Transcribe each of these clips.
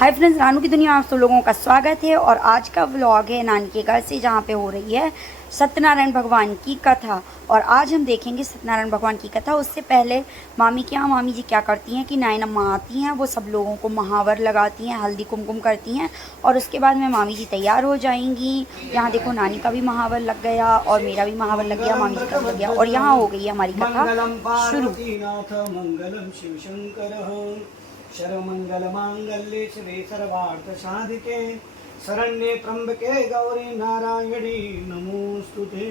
Hi friends, Ranu की दुनिया आप सब लोगों का स्वागत है। और आज का व्लॉग है नानी के घर से, जहाँ पे हो रही है सत्यनारायण भगवान की कथा। और आज हम देखेंगे सत्यनारायण भगवान की कथा। उससे पहले मामी के यहाँ मामी जी क्या करती हैं कि नाइन अम्मा आती हैं, वो सब लोगों को महावर लगाती हैं, हल्दी कुमकुम करती हैं। और उसके बाद में मामी जी तैयार हो जाएंगी। यहाँ देखो नानी का भी महावर लग गया और मेरा भी महावर लग गया, मामी जी का भी लग गया। और यहाँ हो गई है हमारी कथा शुरू। सर्वमंगलमांगल्ये शिवे सर्वार्थसाधिके शरण्ये त्र्यंबके गौरी नारायणी नमोस्तुते।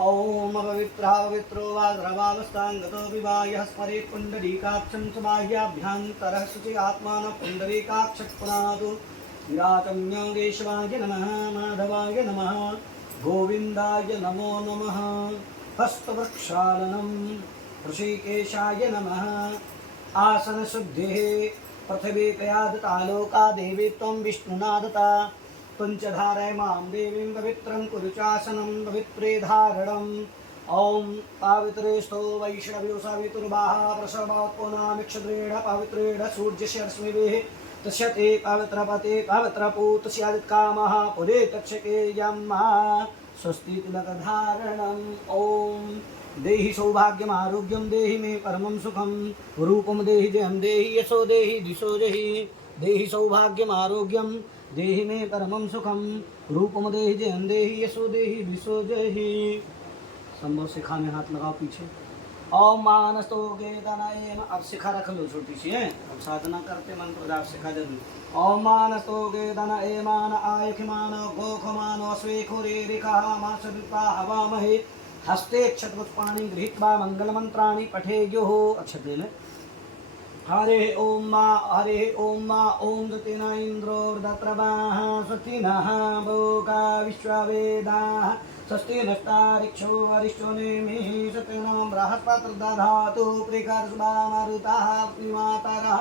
ओम पवित्रो वा द्रवावस्थांगतो विवाह स्मरे पुंडरीकाक्षं सुबाह्याभ्यन्तरः शुचि आत्मानः पुंडरीकाक्षः पुनातु विराटम्य केशवाय नमः, माधवाय नमः, गोविन्दाय नमो नमः। हस्तवृक्षालनम् ऋषिकेशाय नमः। आसन शुद्धि पृथ्वी प्रयादता लोका देवी त्वं विष्णुना दता। पंचधारय मां देवीं पवित्रं कुरु चासनं पवित्रे धारणम्। ओम पावित्रेस्तो वैष्णव्यो सवितुर्वाहा प्रसवात्पुनामिक्षद्रेण पवित्रेण सूर्यस्य रश्मिभिः तस्यते पवित्रपते पवित्रपूतस्यादित्कामः पुरे तक्षके यम्मा स्वस्ति तिलकधारणम्। ओम देहि सौभाग्यम आरोग्यम देहि मे परमं सुखम रूपम देहि जयं देहि यशो देहि दिशो देहि सौभाग्यम आरोग्यम देहि मे परमं सुखम रूपम देहि जयं देहि यशो देहि दिशो देहि। संभव शिखा में हाथ लगाओ पीछे। ओम मानस्तो गेदनाय। अब शिखा रख लो छोटी सी है, अब साधना करते मंत्र जाप शिखा जरूर। ओम मानस्तो गेदनाय मान आयखमान गोखमान स्वेखुरे रिखा मासविपा हवामहे हस्ते अक्षतपुष्पाणि गृहीत्वा मंगलमंत्राणि पठेयुः। अक्षत ले। हरे ओम मा ओम दतेना इंद्रो दत्रवाः स्वस्ति नः भोगा विश्ववेदाः स्वस्ति नस्तारिक्षो वरिष्ठो नेमिः सत्यनां बृहस्पतिर् दधातु प्रिकर्षवा मरुतः प्रिमातरः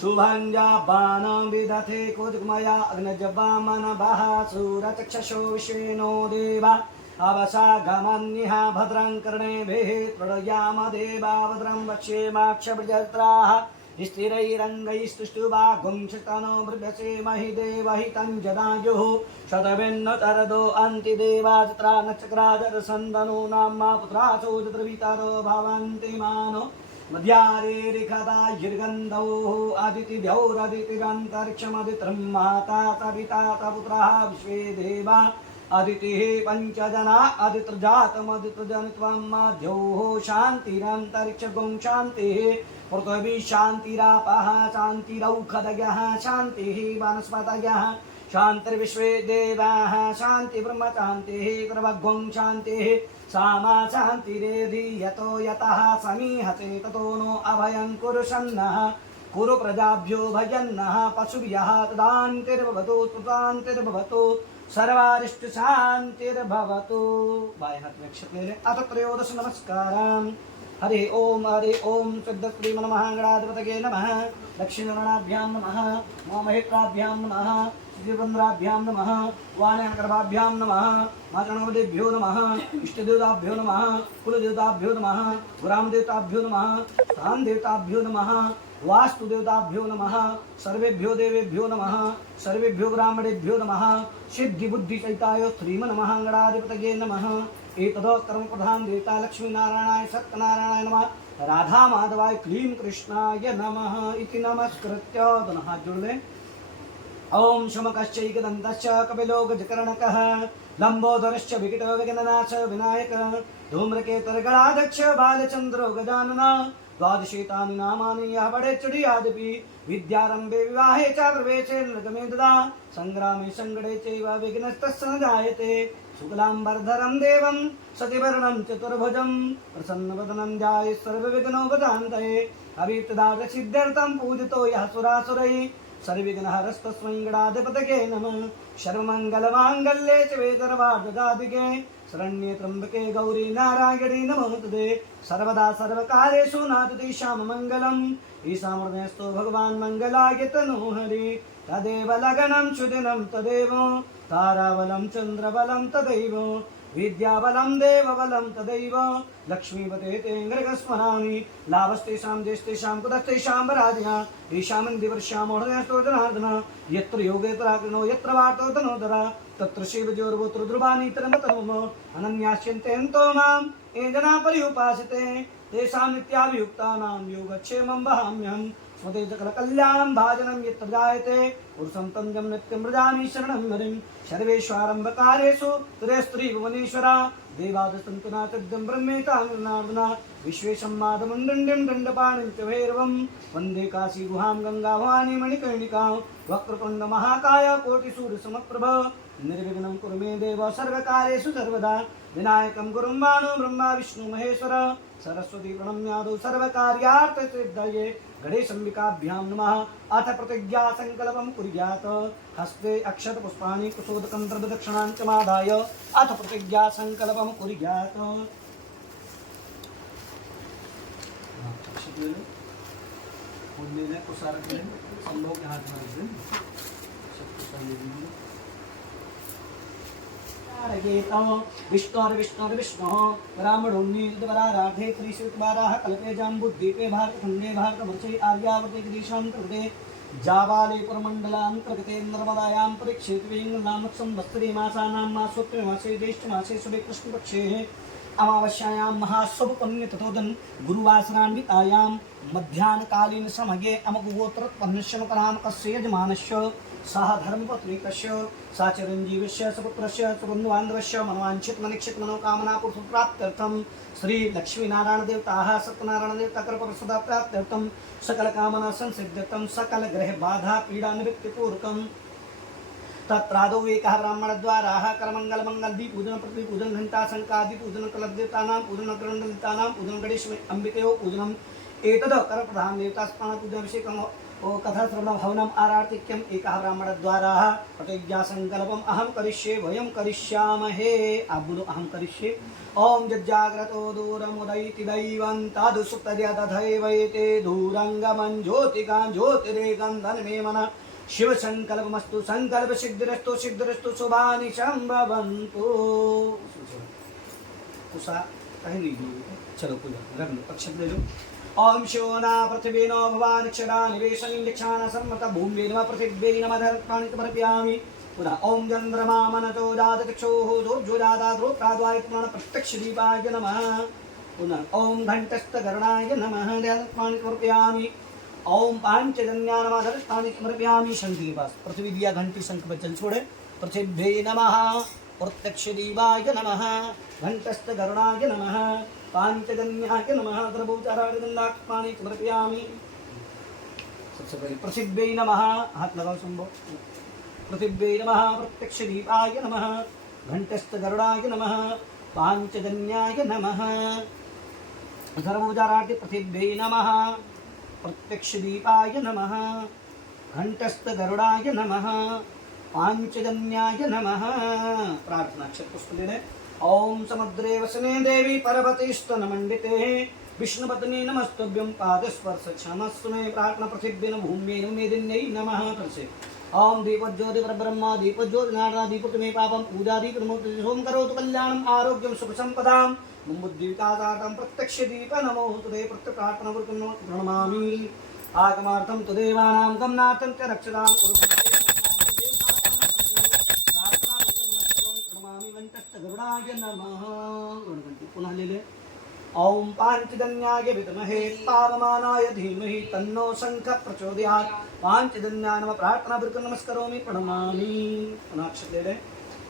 शुभञ्जापानं विदथे कुद्मया अग्नजवामनभः सूरचक्षुषो विश्वेनो देवा अवसागमन्यः भद्रं कर्णेभिः त्वरयाम देवा भद्रं वक्ष्येमाक्षभिर्जत्राः स्थिरैरङ्गैस्तुष्टुवा गुंशतनो मृगसेमहि देवहितं जदायुः शतभिन्न तरदो अन्ति देवाजत्रा नक्षत्राजरसन्दनो नाम्मा पुत्रासो जत्रवितरो भवन्ति मानो मध्यारेरिखदा यिर्गन्धौः अदितिभ्योरदितिरन्तरिक्षमदित्रं माता सविता सपुत्रः विश्वे देवा अदितिः पंचजना अदित्रजातमदित्रजनित्वं मध्योः शान्तिरन्तरिक्षगुं शान्तिः पृथिवी शान्तिरापः शान्तिरौषधयः शान्तिः वनस्पतयः शान्तिर्विश्वे देवाः शान्ति ब्रह्म शान्तिः प्रभग्वं शान्तिः सामा शान्तिरेधि यतो यतः समीहते ततो नो अभयं कुरु सन्नः कुरु प्रजाभ्यो भजन्नः पशुभ्यः तदान्तिर्भवतु तुतान्तिर्भवतु सर्वारिष्ट शांतिर्भवतु। बाएं हाथ में अक्षत ले लें। अथ त्रयोदश नमस्कारम्। हरि ओम सिद्धश्री नमः, गणाधिपतये नमः, दक्षिणगणाभ्यां नमः, महेत्राभ्यां नमः, सिद्धिबंद्राभ्यां नमः, वाणगर्भाभ्यां नमः, मातृदेभ्यो नमः, इष्टदेवताभ्यो नमः, कुलदेवताभ्यो नमः, ग्रामदेवताभ्यो नमः, स्थान देवताभ्यो नमः, वास्तु देवताभ्यो नमः, सर्वेभ्यो देवेभ्यो नमः, सर्वेभ्यो ब्राह्मणेभ्यो नमः, सिद्धि बुद्धि चैताय श्रीमन् नमः, गणाधिपतये नमः। एतदो कर्म प्रधान देवता लक्ष्मी नारायणाय सत्यनारायणाय नमः, राधा माधवाय क्लीं कृष्णाय नमः इति नमस्कृत्य दोनों हाथ जोड़ लें। ओम शमकश्चैकदन्तश्च कपिलो गजकर्णकः लंबोदरश्च विकटो विघ्ननाश विनायकः धूम्रकेतुर्गणाध्यक्ष बालचन्द्रो गजाननः द्वादशेतानि नामानि यः पठेत् चुडियादपि विद्यारम्भे विवाहे च प्रवेशे नृगमे ददा संग्रामे संगडे चैव विघ्नस्तस्य न जायते शुक्लाम्बरधरं देवं सतिवर्णं चतुर्भुजं प्रसन्नवदनं ध्याये सर्वविघ्नोपशान्तये अभीष्टदायसिद्ध्यर्थं पूजितो यः सुरासुरैः सर्वविघ्नहरस्तस्मै गणाधिपतये नमः। सर्वमङ्गलमाङ्गल्ये शिवे सर्वार्थसाधिके शरण्ये त्र्यम्बके गौरी नारायणी नमोस्तुते। सर्वदा सर्वकालेषु नादुतीशां मङ्गलम् ईशामृतस्तु भगवान् मङ्गलाय तनोहरि। तदेव लगनं सुदिनं तदेव ताराबलं चन्द्रबलं तदैव विद्याबलं देवबलं तदैव लक्ष्मीपते तेऽङ्घ्रिकस्मरामि लाभस्तेषां देशतेषां कुतस्तेषां वराधिया येषामिन्दिवर्ष्यामोढयस्तोजनार्दन यत्र योगे तराकृणो यत्र वार्तो तनोदरा तत्र शिवज्योर्वोत्र ध्रुवानि तरमतमम अनन्यास्यन्तेऽन्तो मां ये जना पर्युपासिते तेषां नित्याभियुक्तानां योगक्षेमं वहाम्यहम् स्वते सकलकल्याणं भाजनं यत्र जायते पुरुषं तं जं नित्यं व्रजामि शरणं हरिं सर्वेष्वारम्भकार्येषु त्रयस्त्रीभुवनेश्वरा देवादस्तन्तुना तद्यं ब्रह्मेताङ्गनार्दना विश्वेशं माधवं दण्ड्यं दण्डपाणिं च भैरवं वन्दे काशी गुहां गङ्गा भवानी मणिकर्णिकां वक्रतुण्ड महाकाय कोटिसूर्यसमप्रभ निर्विघ्नं कुरु मे देव सर्वकार्येषु सर्वदा विनायकं गुरुं मानो ब्रह्मा विष्णु महेश्वर सरस्वती प्रणम्यादौ सर्वकार्यार्थसिद्धये गणेशम्बिकाभ्यां नमः अथ प्रतिज्ञा संकल्पं कुर्यात् हस्ते अक्षतपुष्पाणि कुशोदकं प्रदक्षिणां च मादाय अथ प्रतिज्ञा संकल्पं कुर्यात् विष्णुर्विष्णुर्विष्णुः ब्राह्मणोन्नीतवराराधे त्रिशतवाराः कल्पे जाम्बुद्वीपे भारतखण्डे भारतवर्षे आर्यावर्ते गिरीशान्तर्गते जाबाले पुरमण्डलान्तर्गते नर्मदायां परिक्षेत्वेङ्गनाम संवत्सरे मासानां मासोत्तरे मासे ज्येष्ठमासे शुभे कृष्णपक्षे अमावस्यायां महाशुभ पुण्य तथोदन गुरुवासरान्वितायां मध्याह्नकालीन समये अमगोत्रोत्पन्नश्यमकरामकस्य यजमानस्य सह धर्मपत्नीकस्य सा चिरञ्जीवस्य सपुत्रस्य सुबन्धुबान्धवस्य मनोवाञ्छित मनोकामना पुरुषप्राप्त्यर्थं श्री लक्ष्मीनारायण देवताः सत्यनारायण देवता कृपाप्रसाद प्राप्त्यर्थं सकलकामना संसिद्ध्यर्थं सकलग्रह बाधा पीडा निवृत्तिपूर्वकं तत्रादौ एकः ब्राह्मणद्वाराः करमङ्गल दीपूजन पृथ्वीपूजन घंटा शङ्कादि पूजन कलदेवतानां पूजन अग्रमण्डलितानां पूजन गणेश अम्बिकयोः पूजनम् एतद् करप्रधान देवतास्मरण पूजनाभिषेकम् कथा श्रवण भवनम् आरार्तिक्यम् एकः ब्राह्मणद्वाराः प्रतिज्ञा संकल्पम् अहं करिष्ये वयं करिष्यामहे आप बोलो अहं करिष्ये ओम जज्जाग्रतो दूरमुदयति दैवं तदुसुप्तर्यतथैवैते दूरङ्गमं ज्योतिकां ज्योतिरेकं धनमे मन शिव संकल्पमस्तु संकल्प सिद्धिरस्तु सिद्धिरस्तु शुभानि संभवन्तु उषा कहीं लीजिए चलो पूजा रख लो अक्षत ले लो ओम शिवना पृथ्वी नो भवान क्षरा निवेशन लिक्षाण सम्मत भूमि नमः पृथिव्यै नमः धर्माणि समर्पयामि पुनः ओम चंद्रमा मनतो जातचक्षुः दोर्जोजादाद्रोत्राद्वाय पुनः प्रत्यक्ष दीपाय नमः पुनः ओम घंटस्थ गरुणाय नमः धर्माणि समर्पयामि ओम पांचजन्या नमः धर्माणि समर्पयामि शंख के पास पृथ्वी दिया घंटी शंख बचन छोड़े पृथिव्यै नमः प्रत्यक्ष दीपाय नमः घंटस्थ गरुणाय नमः पांचजन्याय नमः गर्भोचाराणि समर्पयामि सबसे पहले पृथिव्यै नमः हाथ लगाओ शंभो पृथिव्यै नमः प्रत्यक्ष दीपाय नमः घंटस्थ गरुडाय नमः पांचजन्याय नमः गर्भोचाराणि पृथिव्यै नमः प्रत्यक्ष दीपाय नमः घंटस्थ गरुडाय नमः पांचजन्याय नमः प्रार्थना अक्षत पुष्प लेने ओम समुद्रे वसने देवी पर्वतेस्तनमण्डिते विष्णुपत्नी नमस्तुभ्यं पादस्पर्श क्षमस्व मे प्रार्थना पृथिव्येन भूम्येन मेदिन्यै नमः प्रसे ओम दीपज्योति परब्रह्म दीपज्योति नारायण दीपतु मे पापं पूजा दीपनमोतु सोम करोतु कल्याणं आरोग्यं सुख संपदां मम बुद्धि विकासार्थं प्रत्यक्ष दीप नमोस्तु ते प्रत्यक्ष प्रार्थना प्रणमामि आगमार्थं तु देवानां गमनार्थं च रक्षतां कुरु गरुडाय नमः पुनः ले ले ओम पांचजन्याय विद्महे पावमानाय धीमहि तन्नो शंख प्रचोदयात् पांचजन्याय नमः प्रार्थना बिल्कुल नमस्कारोमि प्रणमामि पुनः अक्षत ले ले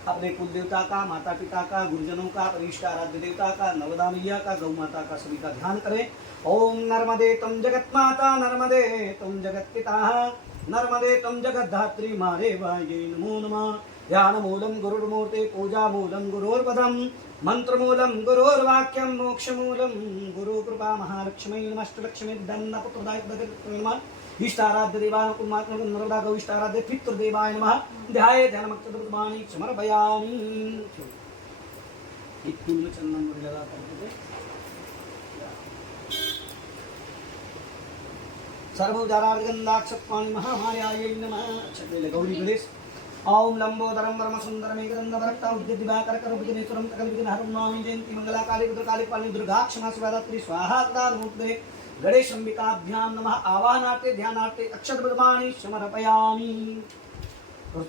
अपने कुल देवता का माता पिता का गुरुजनों का परिष्ठ आराध्य देवता का नवदा मैया का गौ माता का सभी का ध्यान करें ओम नर्मदे तम जगत माता नर्मदे तम जगत पिता नर्मदे तम जगद्धात्री मारे वाये नमो नमः ध्यानमूलं गुरुर्मूर्ते पूजामूलं गुरोर्पदं मंत्रमूलं गुरोर्वाक्यं मोक्षमूलं गुरुकृपा महालक्ष्मी नमस्तलक्ष्मी दन्नपुत्रदाय नमः इष्टाराध्य देवाय कुमात्मक नर्मदा गौ इष्टाराध्य पितृदेवाय नमः ध्याये ध्यानमक्तदुर्बाणी समर्पयामि एक फूल में चंदन मुड़ी लगा करके सर्वोजारार्गन्धाक्षपाणि महामायायै नमः गौरी गणेश ओम लंबोदरम परमसुंदरम एकदंडवक्त्रं विद्युद्दिवाकरकरं विघ्नेश्वरं सकलविघ्नहरं नमामि जयन्ती मंगलाकाली रुद्रकाली दुर्गा क्षमा शिवरात्रि स्वाहा तदानूत्ने गणेशंबिकाभ्यां नमः आवाहनार्थे ध्यानार्थे अक्षतबद्धानि समर्पयामि।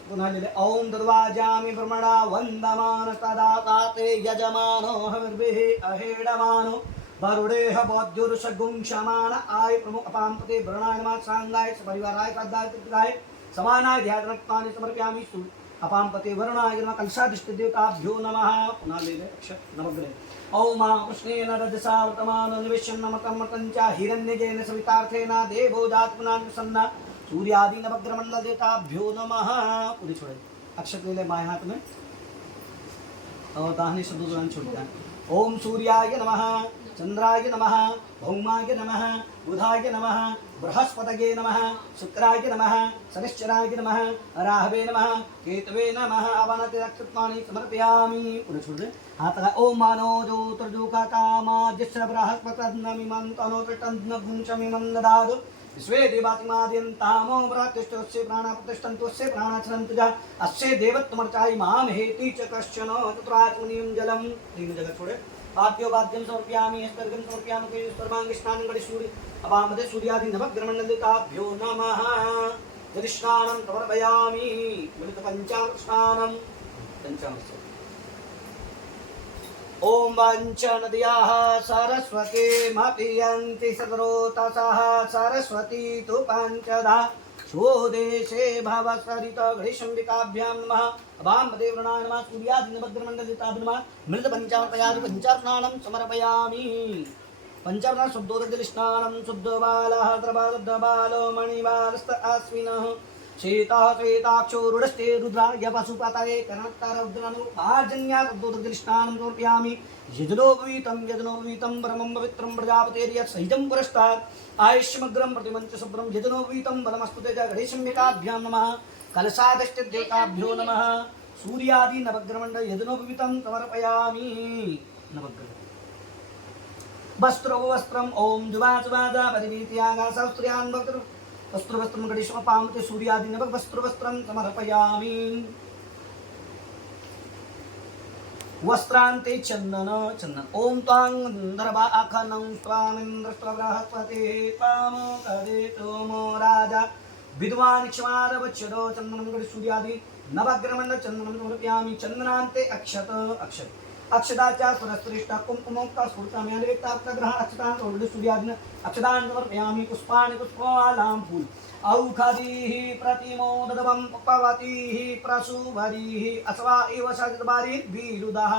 पुनः ओम दद्वाजामि ब्रह्मणा वन्दमानस्तदा काते यजमानो हविर्भिः अहेडमानो वरुणेह बौद्धुर्षगुं क्षमान आय प्रमुख अपाम्पते वरुणाय नमः सांगाय सपरिवाराय पदाय त्रिकाय समानाय ध्यानरत्नानि समर्पयामि। अपाम्पते वरुणाय नमः कलशाधिष्ठदेवताभ्यो नमः। पुनः ले अक्षत नवग्रह ओम कृष्णेन रजसा वर्तमान निवेशन् नमतं च हिरण्यजेन सवितार्थेन देवो जातपुनान् प्रसन्ना सूर्यादि नवग्रहमंडल देवताभ्यो नमः। पूरी छोड़े अक्षत ले बाएं हाथ में और दाहिने से दूसरा छोड़ता है। ओम सूर्याय नमः चंद्राय नमः भौमाय नमः बुधाय नमः बृहस्पतये नमः शुक्राय नमः शनिश्चराय नमः राहवे नमः केतवे नमः अवनते अक्षतानि समर्पयामि। पूरे छोड़ दे हाथ लगा। ओम मानो ज्योतिर्जुका कामा जिस्य बृहस्पतन्नमिमं तनो तन्न गुंचमिमं ददातु स्वे देवातिमाद्यन्तामो व्रतिष्ठस्य प्राणा प्रतिष्ठन्तुस्य प्राणाचरन्तु च अस्य देवत्वमर्चाय मां हेति च कश्चन तत्रात्मनियं जलम। तीन जगह छोड़े आद्यो वाद्यं समर्पयामि स्वर्गं समर्पयामि सर्वांग स्नानं गणेश सूर्य अपामदे सूर्यादि नवग्रहमण्डलिताभ्यो नमः। जलस्नानं समर्पयामि मिलित पंचामृत स्नानं पंचामृत। ओम वाञ्च नद्याः सरस्वती मपियन्ति सदरोतसः सरस्वती तु पञ्चधा स्वदेशे भवसरित गणेशंबिकाभ्यां नमः। वामदेवनाय नमः सूर्यादि नवग्रहमण्डलिताभ्यो नमः। मृत पंचामृतयादि पंचास्नानं समर्पयामि। पंचामृत शुद्धोदकजल स्नानं शुद्धबालः द्रबालो मणिवारस्त अश्विनः श्वेता श्वेताक्षो रुडस्ते रुद्राय पशुपतये कर्णत्तररुद्रनु आर्जन्या शुद्धोदकजल स्नानं समर्पयामि। यजनोपवीतं परमं पवित्रं प्रजापतेर्यत् सहितं पुरस्तात् आयुष्यमग्रं प्रतिमञ्च शुभ्रं यजनोपवीतं बलमस्तु तेज गणेशंबिकाभ्यां नमः। कलशाधिष्ठितदेवताभ्यो नमः। सूर्यादि नवग्रहमण्डल यजनोपवीतं समर्पयामि। नवग्रह वस्त्रं ओम जुवाजुवाजा परिवीत्यागासस्त्रियान् वस्त्रं गणेशमपामते सूर्यादि नववस्त्रं समर्पयामि। वस्त्रांते चंदन ओम त्वां दर्भा आखनं त्वामिन्द्रस्त्वबृहस्पते त्वामो कदेतो मो राजा विद्वान् क्षमारवच्छदो चंदनं गणेश सूर्यादि नवग्रहमण्डल चंदनं समर्पयामि। चंदनान्ते अक्षत अक्षदाचा स्वरश्रेष्ठ कुंकुमोक्ता स्फूर्ताम्यानिवेक्ताग्रह अक्षतान् गणेश सूर्यादि अक्षतान् समर्पयामि। पुष्पाणि पुष्पवालां फूल औषधीः प्रतिमोददवं पवतीः प्रसूभरीः अथवा एव सजद्वारिर्भिरुदः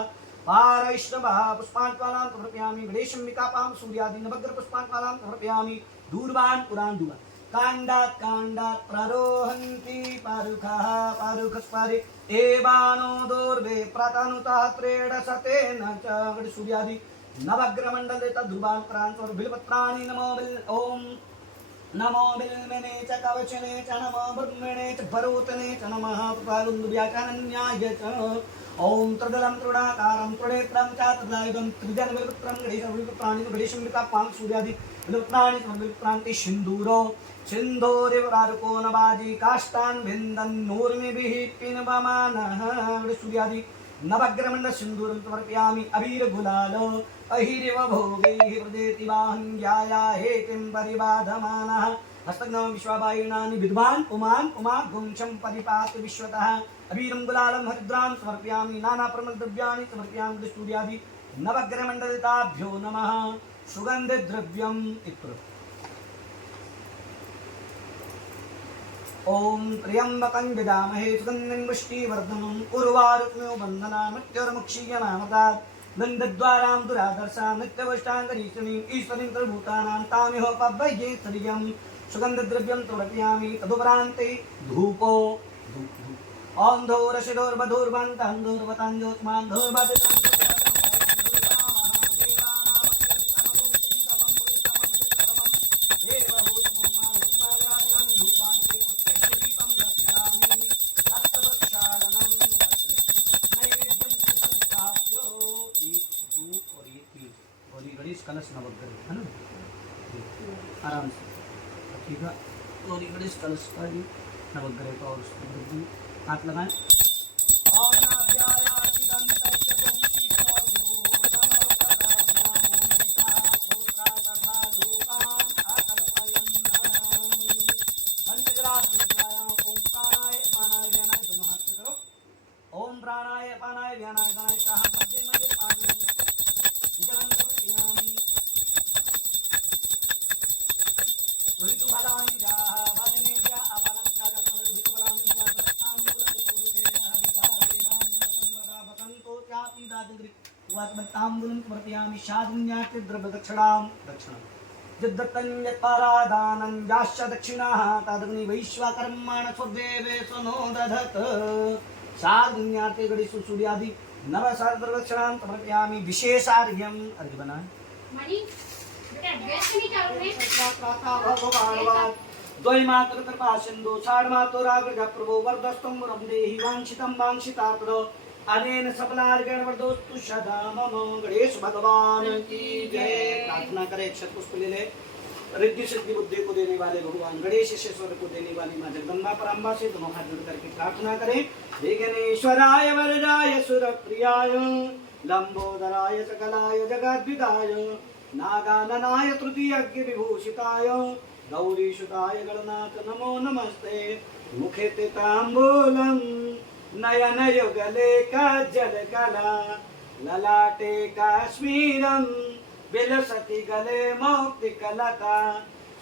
पारैष्णवः पुष्पाण्वालां समर्पयामि। गणेशंबिकापां सूर्यादि नवग्रह पुष्पाण्वालां समर्पयामि। दूर्वान् पुरान् दूर्वान् काण्डात् प्ररोहन्ति पारुखः पारुखस्परि एवानो दूर्वे प्रतनुतः त्रेडशतेन च गणेश सूर्यादि नवग्रहमण्डले तद्ध्रुवान् पुरान् बिल्वपत्राणि नमो बिल्मने च कवचने च नमो ब्रह्मणे च भरोतने च नमः कृपालुन्दुव्याचानन्याय च ओम त्रिदलं त्रिडाकारं त्रिनेत्रं च त्रिदायुधं त्रिजनविपुत्रं गणेशविपुत्राणि गणेशंबिकापां सूर्यादि विपुत्राणि समविपुत्रान्ति सिन्धोरिवरारुको नवाजी काष्ठान् भिन्दन्नूर्मिभिः पिन्वमानः सूर्यादि नवग्रहमण्डल सिन्दूरं समर्पयामि। अबीर गुलाल अहिरिव भोगैः प्रदेति वाहन्याया हेतिं परिबाधमानः हस्तग्नम विश्ववायुनानि विद्वान् उमा गुंशं परिपात विश्वतः। अबीरं गुलालं हरिद्रां समर्पयामि। नाना प्रमद्रव्याणि समर्पयामि। सूर्यादि नवग्रहमण्डलिताभ्यो नमः। सुगन्धद्रव्यम् इत्र ओम त्र्यंबकं यजामहे सुगन्धिं पुष्टिवर्धनम् उर्वारुकमिव बन्धनान् मृत्युर्मुक्षीयमामृतात् गन्धद्वारां दुरादर्शां नित्यवष्टाङ्गरीषणीम् ईश्वरीं सर्वभूतानां तामिह पव्यये श्रियं सुगन्धद्रव्यं समर्पयामि। तदुपरान्ते धूपो औन्धोरशिदोर्वधूर्वन्तान्धोर्वताञ्जोत्मान्धोर्वदितान् कलश नवग्रह है ना आराम से ठीक है। गणेश कलश का नवग्रह का और हाथ लगाएं। ओम नाभ्यायाचिदं तच्चकुं शीतोषो नमो तदाज्ञामोदिता श्रोत्रा तथा लोकान् अकल्पयन्। पंचग्रास मुद्रायां ओम प्राणाय अपानाय व्यानाय दोनों हाथ से करो। ओम प्राणाय अपानाय व्यानाय दानाय शाह मध्य मध्य पादं जलं समर्पयामि। ऋतुफलानि जाः वनमेजा अपलं कागतं ऋतुफलानि वसन्तो चापि दादृ वासवत्ताम्बूलं समर्पयामि। शादुन्याति द्रव्यदक्षिणां दक्षिणं यद्दत्तं यत्पारादानं याश्च दक्षिणाः तदग्नि वैश्वाकर्माण स्वदेवे स्वनो दधत्। शादुन्याति गणेशु सूर्यादि नवसहस्रदक्षिणां समर्पयामि। विशेषार्घ्यम् अर्घ्य बनाएं। द्वय मात्र कृपा सिंधु षाढ़ मातुराग्रज प्रभो वरदस्तम वरम देहि वांछितम वांछितार्थ अनेन सफलार्गण वरदोस्तु सदा मम। गणेश भगवान की जय। प्रार्थना करें। अक्षत पुष्प ले ले। रिद्धि सिद्धि बुद्धि को देने वाले भगवान गणेश ईश्वर को देने वाली मां जगदम्बा परम्बा से दोनों हाथ जोड़ करके प्रार्थना करें। विघ्नेश्वराय वरदाय सुरप्रियाय लंबोदराय सकलाय जगद्विदाय नागाननाय तृतीयज्ञ विभूषिताय गौरीसुताय गणनाथ नमो नमस्ते। मुखे ते तांबूलम नयन युगले काजल कला ललाटे काश्मीरम विलसति गले मौक्तिकलता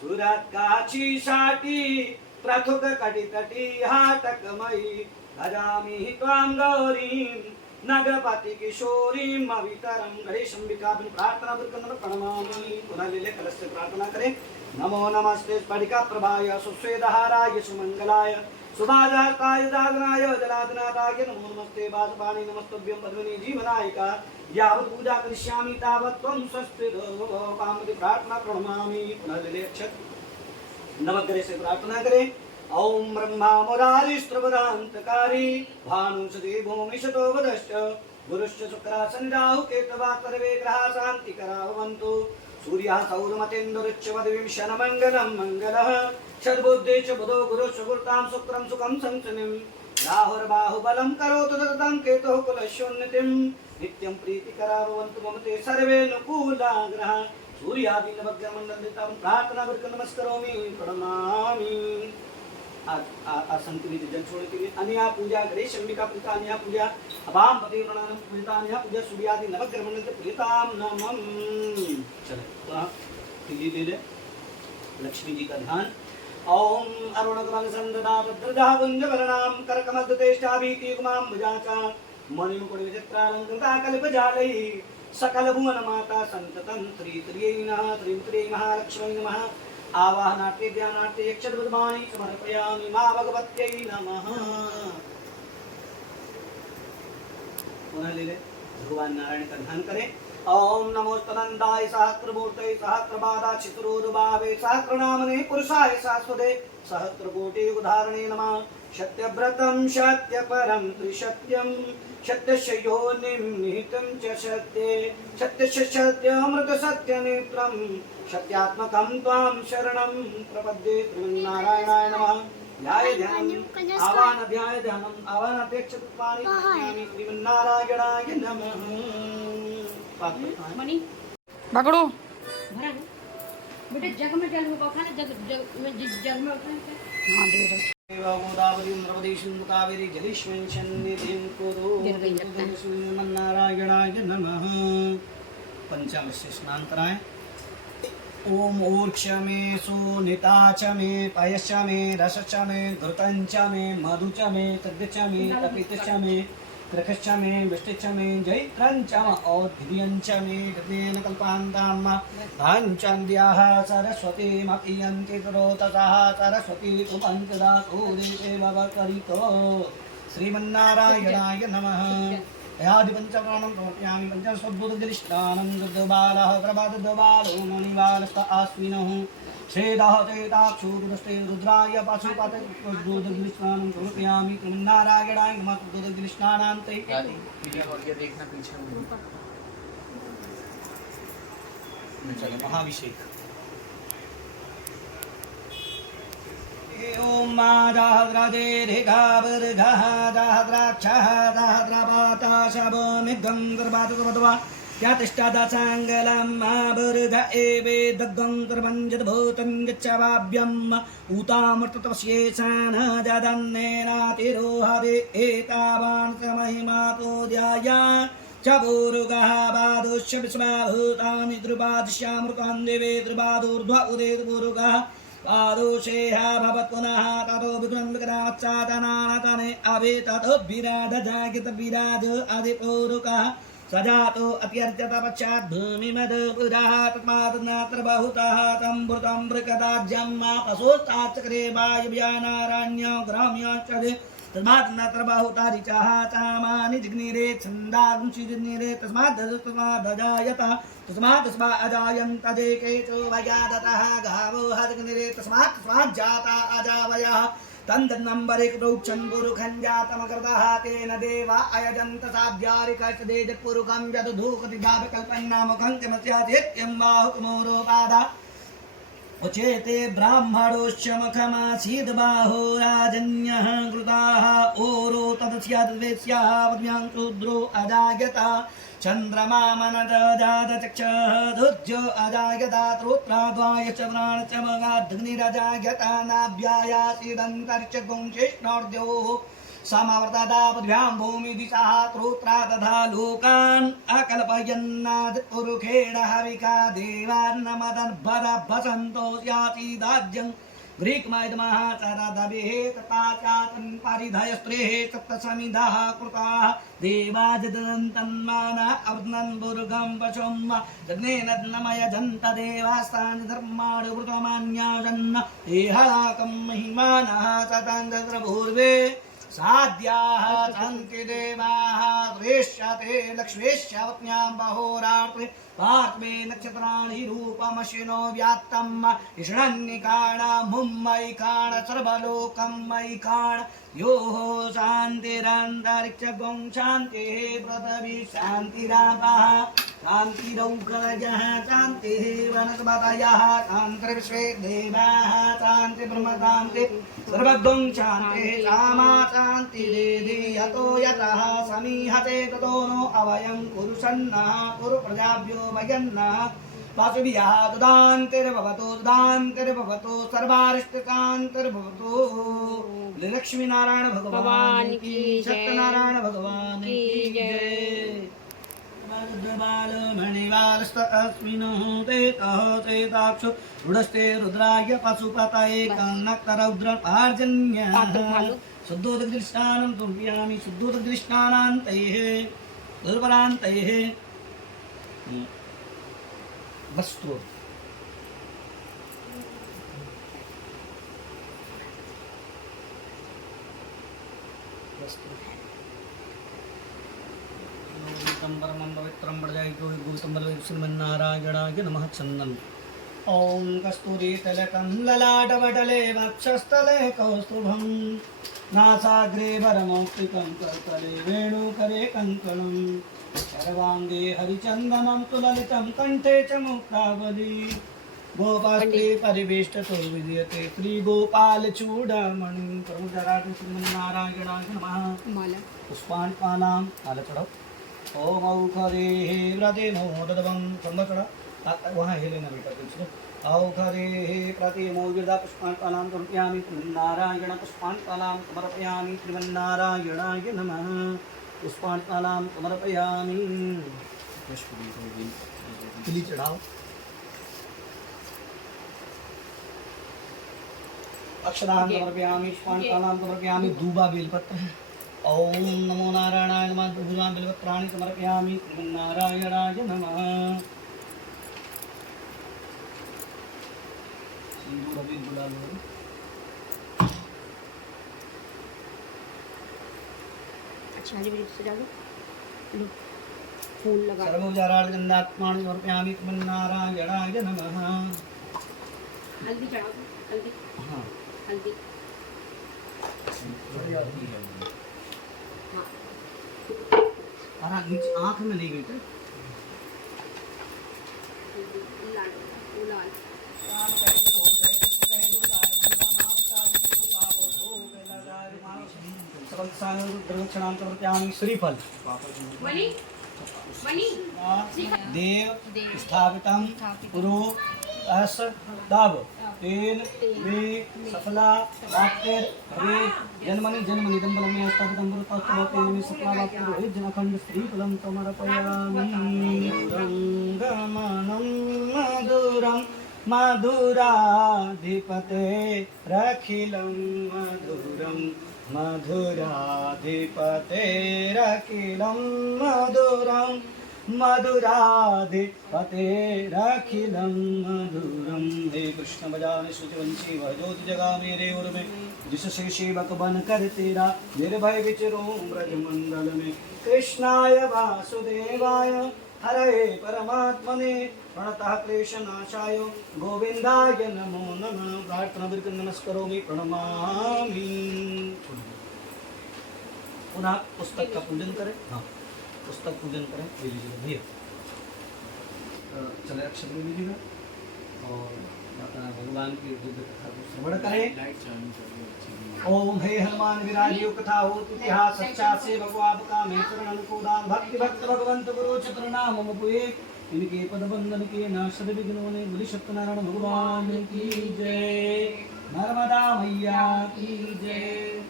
सुरत काची साठी प्रथुक कटितटी हाटकमयी भजामि त्वां गौरीं नगपति किशोरी अवितरम। गणेश अंबिका प्रार्थना प्रणमामि। पुनः ले कलश से प्रार्थना करें। नमो नमस्ते स्फटिका प्रभाय सुस्वेदहाराय सुमंगलाय सुभाजाताय दादनाय जलादनाथाय नमो नमस्ते। वासुपाणि नमस्तुभ्यं पद्मिनी जीवनायिका यावत् पूजा करिष्यामि तावत् त्वं स्वस्तिरो पामति। प्रार्थना प्रणमामि। पुनः ले अक्षत नवग्रह से प्रार्थना करें। ओम ब्रह्मा मुरारिस्त्रवदान्तकारी भानुसुते भूमिशतो वदश्च गुरुश्च शुक्रासन राहु केतवा सर्वे ग्रहा शान्तिकरा भवन्तु। सूर्यः सौरमतेन्दुरुच्च वद्विंशन मङ्गलं मङ्गलः षड्बुद्धे च बुधो गुरुश्च गुरुतां शुक्रं सुखं संसनिं राहुर्बाहुबलं करोतु सततं केतुः कुलशोन्नतिं नित्यं प्रीतिकरा भवन्तु मम ते सर्वे अनुकूला ग्रहा। सूर्यादि नवग्रहमण्डलितं प्रार्थना करके नमस्करोमि प्रणमामि। असंतुलित जल छोड़ के लिए अन्या पूजा गणेश अंबिका पूजा अन्या पूजा अभाम पति प्रणाम पूजिता अन्या पूजा सूर्यादि नवग्रह मंडल से प्रीताम नमः। चले तो ले ले लक्ष्मी जी का ध्यान। ओम अरुण कमल संददा भद्रदा कुंज वरनाम करकमद्देष्टाभीति कुमाम भुजाचा मणिमुकुट विचित्रालंकृता कल्पजालई सकल भुवन माता संततं श्री त्रियैनः त्रिमुत्रे महालक्ष्मी नमः। आवाहनार्थे ध्यानार्थे अक्षतबद्धानि समर्पयामि। मां भगवत्यै नमः। पुनः ले ले भगवान नारायण का ध्यान करें। ओम नमोस्तनंदाय सहस्रमूर्तये सहस्रपादा चित्रोद्भावे सहस्रनामने पुरुषाय शाश्वते सहस्रकोटि उदाहरणे नमः। सत्यव्रतं सत्यपरं त्रिसत्यं सत्यस्य योनिं निहितं च सत्ये सत्यस्य सत्यमृत सत्यनेत्रं सत्यात्मकं त्वां शरणं प्रपद्ये। श्रीमन्नारायणाय नमः। ध्याय ध्यानम् आवाहन ध्याय ध्यानम् आवाहन अपेक्षितपाणि श्रीमन्नारायणाय नमः। मणि पकड़ो बेटे जग में जल में पकाना जग में उठाना। हाँ दे रहे गोदावरी नर्मदे सिंधु कावेरी जलेस्मिन् सन्निधिं कुरु। श्रीमन्नारायणाय नमः। पंचामृत से स्नान कराएं। ओम ऊर्क्ष मे सुनिता च मे पयश्च मे रस च मे घृतं च मे मधु च मे तद्ध च मे तपित च मे कृखश्च मे वृष्टि च मे जैत्रं च औद्धिर्यं च मे हृदयेन कल्पान्तां भाञ्चन्द्याः सरस्वती मपीयन्ति तरोतसः सरस्वती तु पञ्चदातु देशे भवकरितो। श्रीमन्नारायणाय नमः। यादि पंचप्राणं समर्पयामि। पंचस्वद्भुतजलिस्नानं दुर्दबालः प्रभातद्बालो मणिबालस्त आश्विनः श्वेदः चेताक्षुरुदस्ते रुद्राय पाशुपातद्भुतजलिस्नानं समर्पयामि। श्रीमन्नारायणाय नमः। दुर्दजलिस्नानान्ते देखना पीछे महाभिषेक। ओम मा जाहद्राजे रेखावर्गः जाहद्राक्षः जाहद्रापाता शबोनिगं गर्भातुर्भद्वा यातिष्ठादासाङ्गलं मा वर्ग एवे दग्गं कर्मञ्जद्भूतं गच्छवाभ्यम् ऊतामृततपस्येषान् जदन्नेनातिरोहदे एतावान् समहिमातो ध्याया चबूरुगः बादुष्य विश्वाभूतानि द्रुपादिश्यामृतान् देवे द्रुपादूर्ध्व उदेर्बुरुगः पादोषेह भवत् पुनः ततो विघ्नं विक्रामच्चादनानतने अभि ततो विराज जागित विराज अधिपूरुकः सजातो अत्यर्चत पश्चात् भूमिमदपुरः तस्मात् नात्र बहुतः तम्भृतं मृगदाज्यं पशोस्ताच्चक्रे वायुव्यानारण्यो ग्राम्याश्च तस्मात् नत्र बहुता ऋचः चामानि जिग्निरे छन्दांसि जिग्निरे तस्मात् अजायन्त जेके चो वयादतः गावो हजग्निरे तस्मात् जाता अजावयः तन्दन्नम्बरिकप्रोक्षन् पुरुखं जातमकृतः तेन देवा अयजन्त साध्यारिकष्टदे जत्पुरुखं जतधूकतिदापकल्पन्नामुखं किमस्याचेत्यं बाहुकमोरोपादा उचेते ब्राह्मणोश्च मुखमासीद्बाहो राजन्यः कृताः ओरो तदस्याद्वेस्याः पद्म्यां शूद्रो अजायता चन्द्रमा मनदजातचक्षः दुर्जो अजायता त्रोत्राद्वायश्च व्राणश्च मगाग्निरजायता नाभ्यायासीदन्तर्च गुंशेष्णोर्द्योः समवर्तता पृथिव्यां भूमिदिशः त्रोत्रा तथा लोकान् अकल्पयन्नादिपुरुखेण हविका देवान्नमदन्भरभसन्तो स्यासीदाज्यं ग्रीक्मैदमः चरदभिः तथा चातन् परिधयस्त्रेः सप्तसमिधः कृताः देवाजदन्तन्मान अवर्धनन् बुर्गं पशुं जग्नेन नमयजन्त देवास्तानि धर्माणि वृतमान्याजन् एहलाकं महिमानः सताञ्चन्द्रभूर्वे साध्याः सन्ति देवाः श्रेष्यते लक्ष्मीश्यावत्न्यां बहोरात्रे पात्मे नक्षत्राणि रूपमशिनो व्यात्तं इषणन्निकाण मुम्मैकाण सर्वलोकं मैकाण योः शान्तिरन्तरिक्षगुं शान्तिः पृथिवी शान्तिरापः शान्तिरौकरजः शान्तिः वनस्पतयः शान्तिर्विश्वे देवाः शान्तिर्ब्रह्मशान्ति सर्वगुं शान्तिः सामा शान्तिरेधि यतो यतः समीहते ततो नो अवयं कुरुषन्नः कुरु प्रजाभ्यो वयन्नः वासुभिः दुदान्तिर्भवतु सर्वारिष्टकान्तिर्भवतु लक्ष्मीनारायण भगवान की सत्यनारायण भगवान की जय मणिवालस्तस्मिन् तेतः चेताक्षु रुडस्ते रुद्राय पशुपतये कन्नक्तरौद्रपार्जन्यः शुद्धोदकृष्णानं तुभ्यामि शुद्धोदकृष्णानान्तैः दुर्बलान्तैः वस्तु परमं पवित्रं प्रजायितो श्रीमन्नारायणाय नमः चन्दन् ॐ कस्तूरीतलकं ललाटपटले वक्षस्थले कौस्तुभं नासाग्रे वरमौक्तिकं करतले वेणुकरे कङ्कणं सर्वाङ्गे हरिचन्दनं तुललितं कण्ठे च मुक्तावली गोपाष्टे परिवेष्टतो विद्यते श्रीगोपालचूडामणिं प्रमुदराटि श्रीमन्नारायणाय नमः पुष्पाणि पानां आलचढ़ो ओम औखदेः प्रतिनो ददवं संवत्सर वहाँ हे लेना बेटा तुझसे औखदेः प्रतिनो गिरदा पुष्पाणि समर्पयामि श्रीमन्नारायण पुष्पाणि समर्पयामि श्रीमन्नारायणाय नमः पुष्पाणि समर्पयामि तिली चढ़ाओ अक्षरान् समर्पयामि पुष्पाणि समर्पयामि दूबा बेलपत्र ओम नमो नारायणाय नमः भगवान बिल्वत्राणि समर्पयामि श्रीमन्नारायणाय नमः सिंदूर अबीर गुलाल अच्छा जी से डालो लो फूल लगा सर्वोपचारार्थ गन्धात्मानि समर्पयामि श्रीमन्नारायणाय नमः हल्दी चढ़ाओ हल्दी हाँ हल्दी हाँ नीचे आँख में नहीं गई क्या लाल लाल द्रवक्षणां प्रवर्तयामि श्रीफल मणि मणि देव स्थापितं पुरो अस तब तेन मे सफला वाक्यर भवे जन्मनि जन्मनि दम्बलमे स्थापितं पुरो तेन मे सफला वाक्यर भवे जनखंड श्रीफलं समर्पयामि रंगमनं मधुरं मधुराधिपते रखिलं मधुरं मधुराधिपतेरखिलं मधुरं मधुराधिपतेरखिलं मधुरं। हे कृष्ण बजाने शुचिवंशी वह ज्योति जगा मेरे उर में, जिससे सेवक बन कर तेरा निर्भय विचरूं ब्रज मंडल में। कृष्णाय वासुदेवाय हरे परमात्मने प्रणतः क्लेशनाशाय गोविंदाय नमो नमः। प्रार्थना बिल्कुल नमस्करोमि प्रणमामि। पुनः पुस्तक का पूजन करें। हाँ, पुस्तक पूजन करें। ले लीजिए भैया, चले अक्षर ले लीजिएगा और भगवान की दिव्य कथा को श्रवण करें। ओम हे हनुमान विराजियो कथा हो इतिहास सच्चा से भगवान का मैं शरण को दान भक्ति भक्त भगवंत गुरु चतुर्नाम मुपुए इनके पद बंदन के नाशद विघ्नों ने बोली सत्यनारायण भगवान की जय, नर्मदा मैया की जय।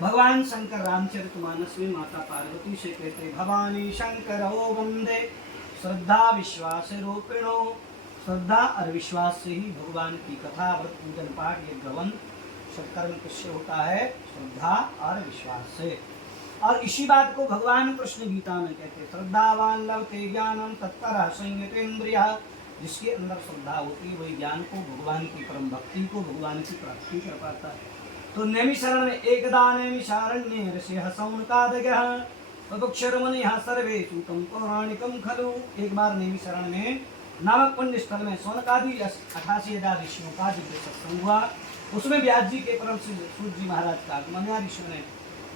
भगवान शंकर रामचरितमानस में माता पार्वती से कहते भवानी शंकरो वंदे श्रद्धा विश्वास रूपिणो। श्रद्धा और विश्वास से ही भगवान की कथा व्रत पूजन पाठ ये गवन कर्म किससे होता है? श्रद्धा और विश्वास से। और इसी बात को भगवान कृष्ण गीता में कहते हैं श्रद्धावान लभते ज्ञानम तत्परः संयतेन्द्रियः। जिसके अंदर श्रद्धा होती है वही ज्ञान को, भगवान की परम भक्ति को, भगवान की प्राप्ति कर पाता है। तो नैमिषारण्य में एकदा नैमिषारण्ये ऋषिः सौनकादयः बभुक्षरमुनिः सर्वे सूतं पौराणिकं खलु। एक बार नैमिषारण्य में नामक पुण्य स्थल में सौनकादि 88,000 ऋषियों का दिव्य सत्संग हुआ। उसमें व्यास जी के परम सूत जी महाराज का आगमन हुआ। ऋषियों ने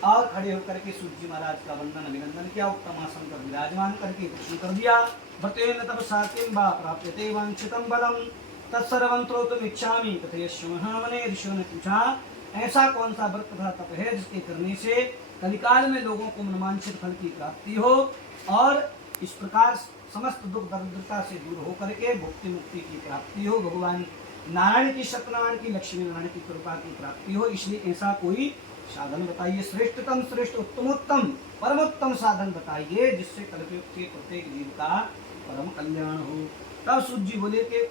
और खड़े होकर के सूत जी महाराज का वंदन अभिनंदन किया, उत्तम आसन पर विराजमान करके प्रश्न कर दिया व्रतेन तपसा किं वा प्राप्यते वांछितं बलम् तत्सर्वं श्रोतुमिच्छामि कथयस्व महामने। ऋषियों ने पूछा ऐसा कौन सा व्रत तथा तप है जिसके करने से कलिकाल में लोगों को मनवांछित फल की प्राप्ति हो और इस प्रकार समस्त दुख दरिद्रता से दूर होकर के भुक्ति मुक्ति की प्राप्ति हो, भगवान नारायण की सत्यनारायण की लक्ष्मी नारायण की कृपा की प्राप्ति हो। इसलिए ऐसा कोई साधन बताइए, श्रेष्ठतम श्रेष्ठ उत्तमोत्तम परमोत्तम साधन बताइए जिससे कल्पयुग के प्रत्येक जीव का परम कल्याण हो। तब सूत जी बोले कि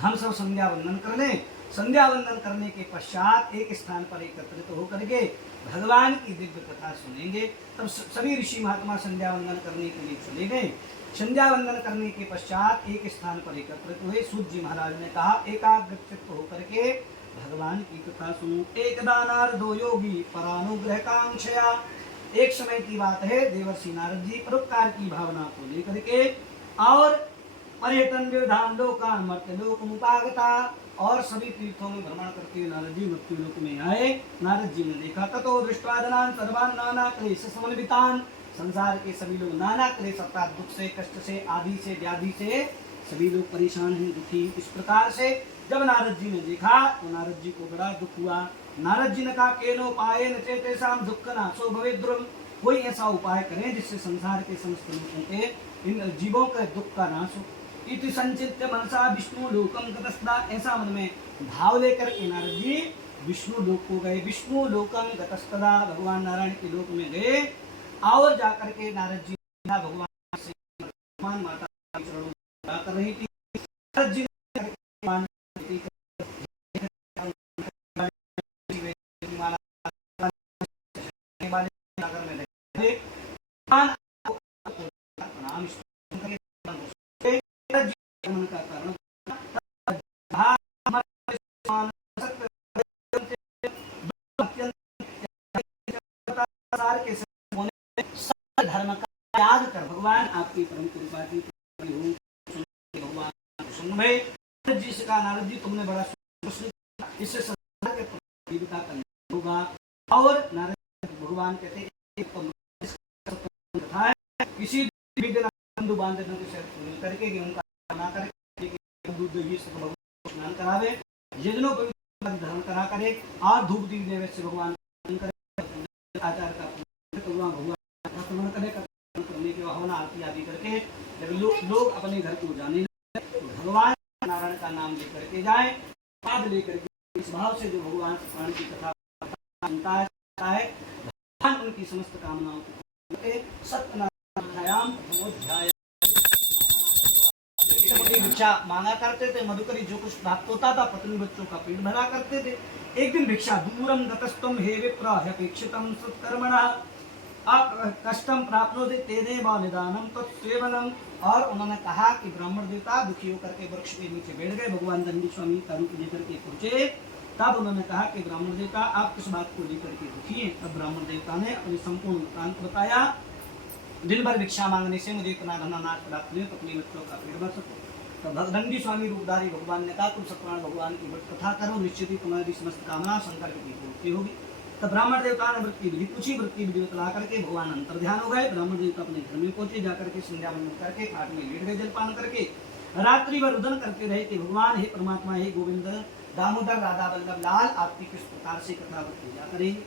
हम सब संध्या वंदन कर लें। संध्या वंदन करने के पश्चात एक स्थान पर एकत्रित होकर के भगवान की दिव्य कथा सुनेंगे। तब सभी ऋषि महात्मा संध्या वंदन करने के लिए चले गए। संध्या वंदन करने के पश्चात एक स्थान पर एकत्रित हुए। सूत जी महाराज ने कहा एकाग्र चित्त होकर के भगवान की कथा सुनो। एक दानार दो योगी परानुग्रह कांक्षया। एक समय की बात है, देवर्षि नारद जी परोपकार की भावना को लेकर के और पर्यटन विधान लोकान मर्त्य लोक मुपागता और सभी तीर्थों में भ्रमण करके नारद जी मृत्यु लोक में आए। नारद जी ने देखा ततो दृष्ट्वा जनान् सर्वान् नाना क्लेश समन्वितान्। संसार के सभी लोग नाना क्लेश अर्थात दुख से, कष्ट से, आदि से, व्याधि से सभी लोग परेशान हैं, दुखी। इस प्रकार से जब नारद जी ने देखा तो नारद जी को बड़ा दुख हुआ। नारद जी ने कहा केनोपायेन चेतेषां दुःखनाशो भवेद्रुम। कोई ऐसा उपाय करें जिससे संसार के समस्त लोगों के इन जीवों के दुख का नाश हो। इति संचित्य मनसा विष्णु लोकम गतस्ता। ऐसा मन में भाव लेकर के नारद जी विष्णु लोक को गए। विष्णु लोकम गतस्तदा भगवान नारायण के लोक में गए और जाकर के नारद जी भगवान से माता कर रही थी। नारद जी धर्म का त्याग कर भगवान आपकी परम कृपा की भगवान जी से कहा नारद जी तुमने बड़ा प्रश्न इससे संसार के जीविका कल्याण होगा। और नारद भगवान कहते हैं किसी बंधु बांधव के साथ करके उनका बना करके दूध दही से भगवान स्नान करावे, यजनों को धर्म करा करे और धूप दीप देवे से भगवान करे। आचार का तो वहाँ भगवान का स्मरण करने के हवन आरती आदि करके जब लोग अपने घर को जाने लगे तो भगवान नारायण का नाम लेकर के जाए, याद लेकर के इस भाव से जो भगवान सत्यनारायण की कथा सुनता है भगवान उनकी समस्त कामनाओं को सत्यनारायण प्रथमोध्याय भिक्षा मांगा करते थे, मधुकरी जो कुछ प्राप्त होता था पत्नी बच्चों का पेट भरा करते थे। एक दिन भिक्षा दूरम गतस्तम हे विप्र ह्यपेक्षितम सत्कर्मणः कष्टम प्राप्नोति तेनेव निदानम तत्सेवनम। और उन्होंने कहा कि ब्राह्मण देवता दुखी होकर के वृक्ष के नीचे बैठ गए, भगवान दंडी स्वामी का रूप लेकर के पहुंचे। तब उन्होंने कहा कि ब्राह्मण देवता आप किस बात को लेकर के दुखी हैं। तब ब्राह्मण देवता ने अपनी संपूर्ण वृत्तांत बताया, दिन भर भिक्षा मांगने से मुझे इतना घना नाश प्राप्त नहीं, अपने बच्चों का पेट भर सको। तो दंडी स्वामी रूपधारी भगवान ने कहा तुम सत्यनारायण भगवान की व्रत कथा करो, निश्चित ही तुम्हारी समस्त कामना शंकर की पूर्ति होगी। तब ब्राह्मण देवता ने व्रत की विधि पूछी, व्रत की विधि बतला करके भगवान अंतर ध्यान हो गए। ब्राह्मण देवता अपने घर में पहुंचे, जाकर के संध्या वंदन करके खाट में लेट गए जलपान करके। रात्रि भर रुदन करते रहे कि भगवान हे परमात्मा हे गोविंद दामोदर राधा वल्लभ लाल आपकी किस प्रकार से कथा पूजा करेंगे।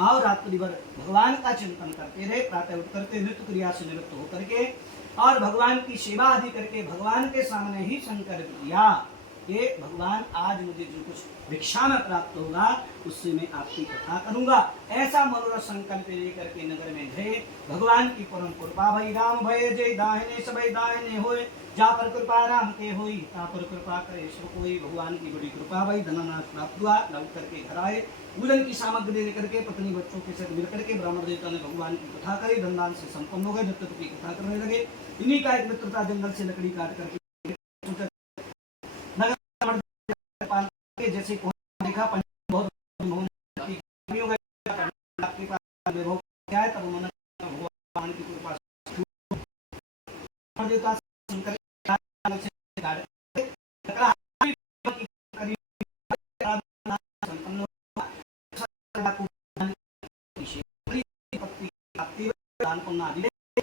और रात्रि भर भगवान का चिंतन करते रहे, प्रातः उठ करके नृत्य क्रिया से निवृत्त होकर के और भगवान की सेवा आदि करके भगवान के सामने ही संकल्प किया कि भगवान आज मुझे जो कुछ भिक्षा में प्राप्त होगा उससे मैं आपकी कथा करूंगा। ऐसा मनोरथ संकल्प लेकर के नगर में गए। भगवान की परम कृपा भई राम भय जय दाहिने सबई दाहिने होए, जा पर कृपा राम के होई ता पर कृपा करे सो कोई। भगवान की बड़ी कृपा भई, धननाश प्राप्त हुआ, लौट करके घर आए, पूजन की सामग्री लेकर के पत्नी बच्चों के साथ मिलकर के ब्राह्मण देवता ने भगवान की कथा करी, धनदान से संपन्न हो गए, दत्तत्व की कथा करने लगे। इन्हीं का एक मित्र था, जंगल से लकड़ी काट करके जैसे देखा बहुत क्या है, तब उन्होंने भगवान की कृपा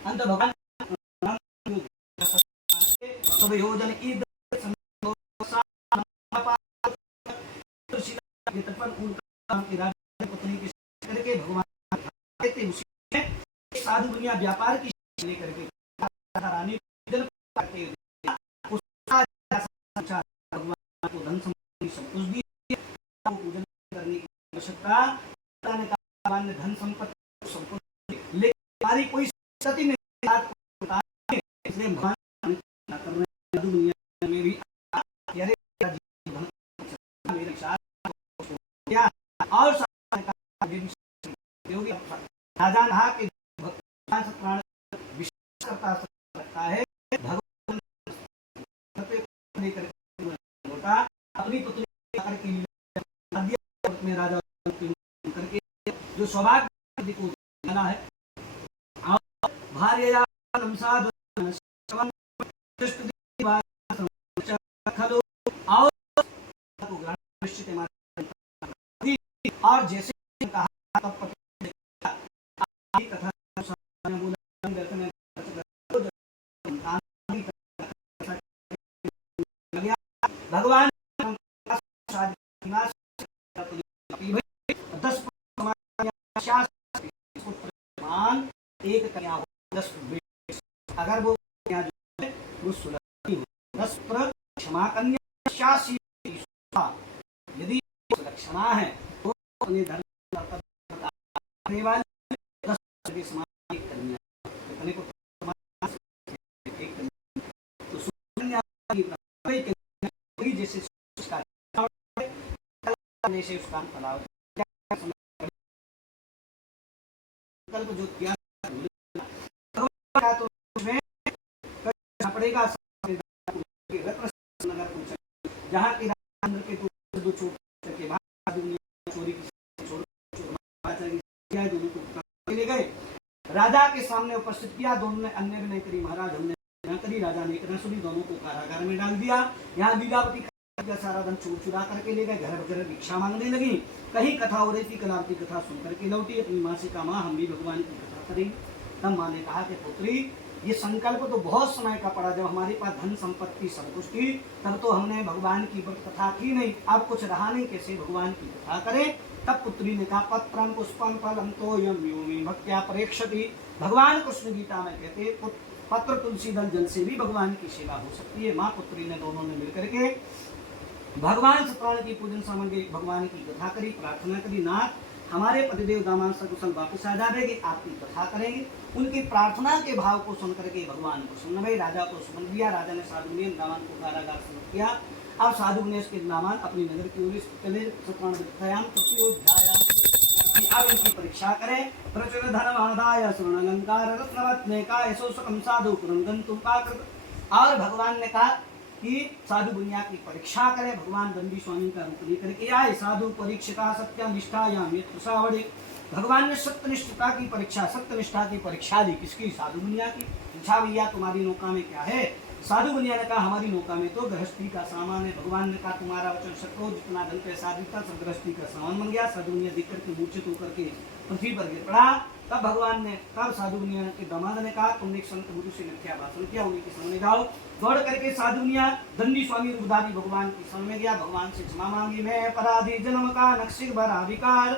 अंत भगवान करके भगवान साधु दुनिया व्यापार की लेकर के रानी भगवान को धन संपत्ति सब कुछ दिए, पूजन करने की आवश्यकता धन संपत्ति सब कुछ, लेकिन हमारी कोई स्थिति में इसलिए भगवान दुनिया में भी और राजा नहा के भगवान सत्यनारायण विश्वास करता सकता है। भगवान अपनी पुत्री में राजा करके जो सौभाग्य को देना है भार्य और जैसे कहा भगवान 10 एक कन्या 10 अगर वो कन्या जो है वो 10 पर क्षमा कन्या यदि क्षमा है तो अपने धर्म जैसे जो किया पड़ेगा जहाँ के दो के बाद चोरी ले गए, राजा के सामने उपस्थित किया। दोनों ने अन्य भी नहीं करी, महाराज हमने न करी, राजा ने इतना सुनी, दोनों को कारागार में डाल दिया। यहाँ लीलावती सारा धन चोर चुरा करके ले गए, घर घर भिक्षा मांगने लगी। कहीं कथा हो रही थी, कलावती कथा सुन करके लौटी। अपनी माँ से कहा माँ हम भी भगवान की कथा करेंगे। तब माँ ने कहा कि पुत्री ये संकल्प तो बहुत समय का पड़ा, जब हमारे पास धन संपत्ति सब कुछ थी तब तो हमने भगवान की व्रत कथा की नहीं, अब कुछ रहा नहीं, कैसे भगवान की कथा करें। तब पुत्री ने कहा पत्रम पुष्पम फलम तोयम यो मे भक्त्या परेक्षति। भगवान कृष्ण गीता में कहते हैं पत्र तुलसी दल जल से भी भगवान की सेवा हो सकती है। माँ पुत्री ने दोनों ने मिलकर के भगवान सत्यनारायण की पूजन सामग्री भगवान की कथा करी, प्रार्थना करी, नाथ हमारे पतिदेव दामान सकुशल वापस आ जाएंगे, आपकी कथा करेंगे। उनकी प्रार्थना के भाव को सुन करके भगवान को सुन भाई राजा को सुन दिया। राजा ने साधु ने दामान को कारागार से मुक्त किया। अब साधु ने इसके दामान अपनी नगर की ओर चले। सत्यनारायण अब इनकी परीक्षा करें। प्रचुर धन आदाय स्वर्ण अलंकार रत्नवत्ने का यशो सकम साधु पुरंगंतुम पाकृत। और भगवान ने कहा कि साधु दुनिया की परीक्षा करे। भगवान दंडी स्वामी का रूप लेकर के आए। साधु परीक्षिता सत्य निष्ठा या मित्रसावड़ी। भगवान ने सत्यनिष्ठता की परीक्षा, सत्यनिष्ठा की परीक्षा ली। किसकी? साधु दुनिया की। पूछा भैया तुम्हारी नौका में क्या है? साधु दुनिया ने कहा हमारी नौका में तो गृहस्थी का सामान है। भगवान ने कहा तुम्हारा वचन सत्य हो, जितना धन पैसा देता सब गृहस्थी का सामान बन गया। साधु दुनिया देख करके मूर्छित होकर के पृथ्वी पर गिर पड़ा। तब भगवान ने तब साधु दुनिया के दामाद ने कहा तुमने एक संत गुरु से मिथ्या भाषण किया, उन्हीं के सामने जाओ। दौड़ करके साधु दुनिया दंडी स्वामी रूपधारी भगवान के सामने गया। भगवान से क्षमा मांगी, मैं अपराधी जन्म का नक्शिक भराधिकार,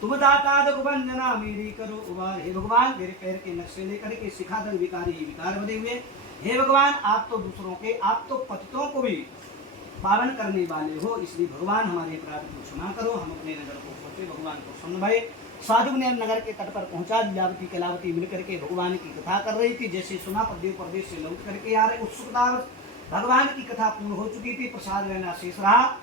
तुम दाता दुखभंजना मेरी करो उबार। हे भगवान मेरे पैर के नक्शे लेकर के सिखाधर विकारी विकार बने हुए। हे भगवान आप तो दूसरों के, आप तो पतितों को भी पावन करने वाले हो, इसलिए भगवान हमारे अपराध को क्षमा करो। हम अपने नगर को पहुंचे, भगवान को सुन भाई। साधु ने नगर के तट पर पहुंचा। लीलावती कलावती मिलकर के भगवान की कथा कर रही थी। जैसे सुना प्रदेव प्रदेश से लौट करके आ रहे उत्सुकता भगवान की कथा पूर्ण हो चुकी थी। प्रसाद लेना शेष रहा।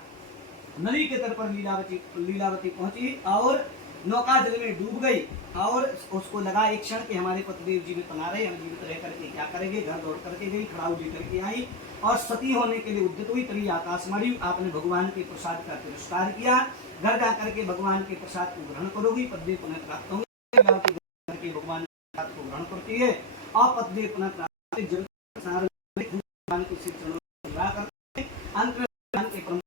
नदी के तट पर लीलावती पहुंची और नौका जल में डूब गई। और उसको लगा एक क्षण के हमारे पतिदेव जीवित बना रहे, हम जीवित रह करके क्या करेंगे। घर दौड़ करके गई, खड़ाऊ लेकर के आई और सती होने के लिए उद्यत हुई। तभी आकाश मरी। आपने भगवान के प्रसाद का तिरस्कार किया। घर जाकर के भगवान के प्रसाद को ग्रहण करोगी, पतिदेव पुनः प्राप्त होंगे। भगवान के प्रसाद को ग्रहण करती है और पतिदेव पुनः प्राप्त भगवान के श्री चरणों में विवाह करते हैं। अंत में भगवान के प्रमुख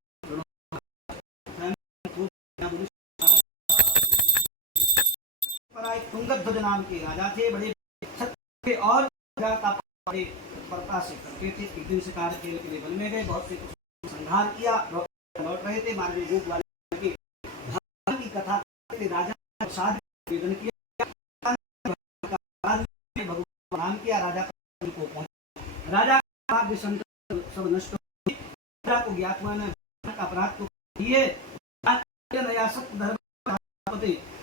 तुंगध्वज नाम के राजा थे, बड़े थे और राजा का बड़े तत्परता से करते थे। एक दिन शिकार खेल के लिए वन में गए, बहुत से संहार किया, लौट रहे थे। मार्ग में गोप वाले के भगवान की कथा राजा प्रसाद निवेदन किया, भगवान नाम किया। राजा को पहुंचा, राजा सब नष्ट हो। राजा को ज्ञात हुआ न अपराध को किए। नया सत्य धर्म